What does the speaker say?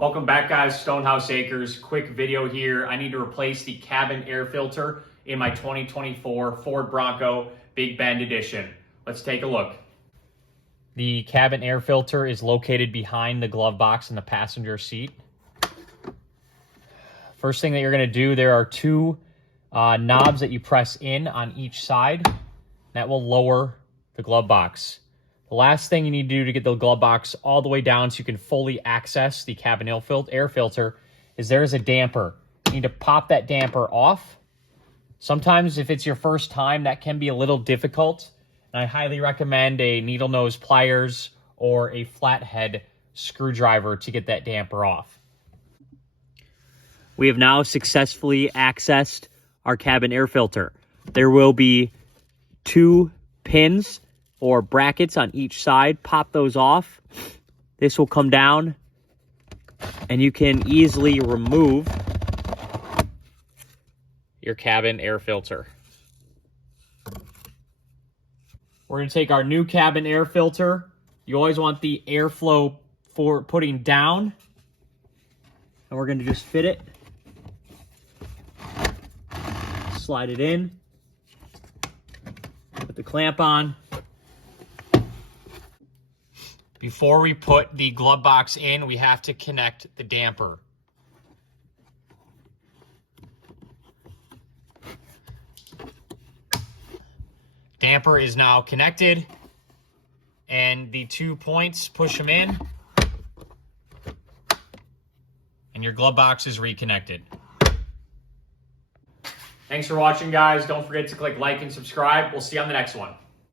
Welcome back, guys. Stonehouse Acres. Quick video here. I need to replace the cabin air filter in my 2024 Ford Bronco Big Bend Edition. Let's take a look. The cabin air filter is located behind the glove box in the passenger seat. First thing that you're going to do, there are two knobs that you press in on each side. That will lower the glove box. The last thing you need to do to get the glove box all the way down so you can fully access the cabin air filter is there's a damper. You need to pop that damper off. Sometimes if it's your first time, that can be a little difficult. And I highly recommend a needle nose pliers or a flathead screwdriver to get that damper off. We have now successfully accessed our cabin air filter. There will be two pins or brackets on each side. Pop those off. This will come down and you can easily remove your cabin air filter. We're going to take our new cabin air filter. You always want the airflow for putting down. And we're going to just fit it. Slide it in. Put the clamp on. Before we put the glove box in, we have to connect the damper. Damper is now connected, and the 2 points, push them in, and your glove box is reconnected. Thanks for watching, guys. Don't forget to click like and subscribe. We'll see you on the next one.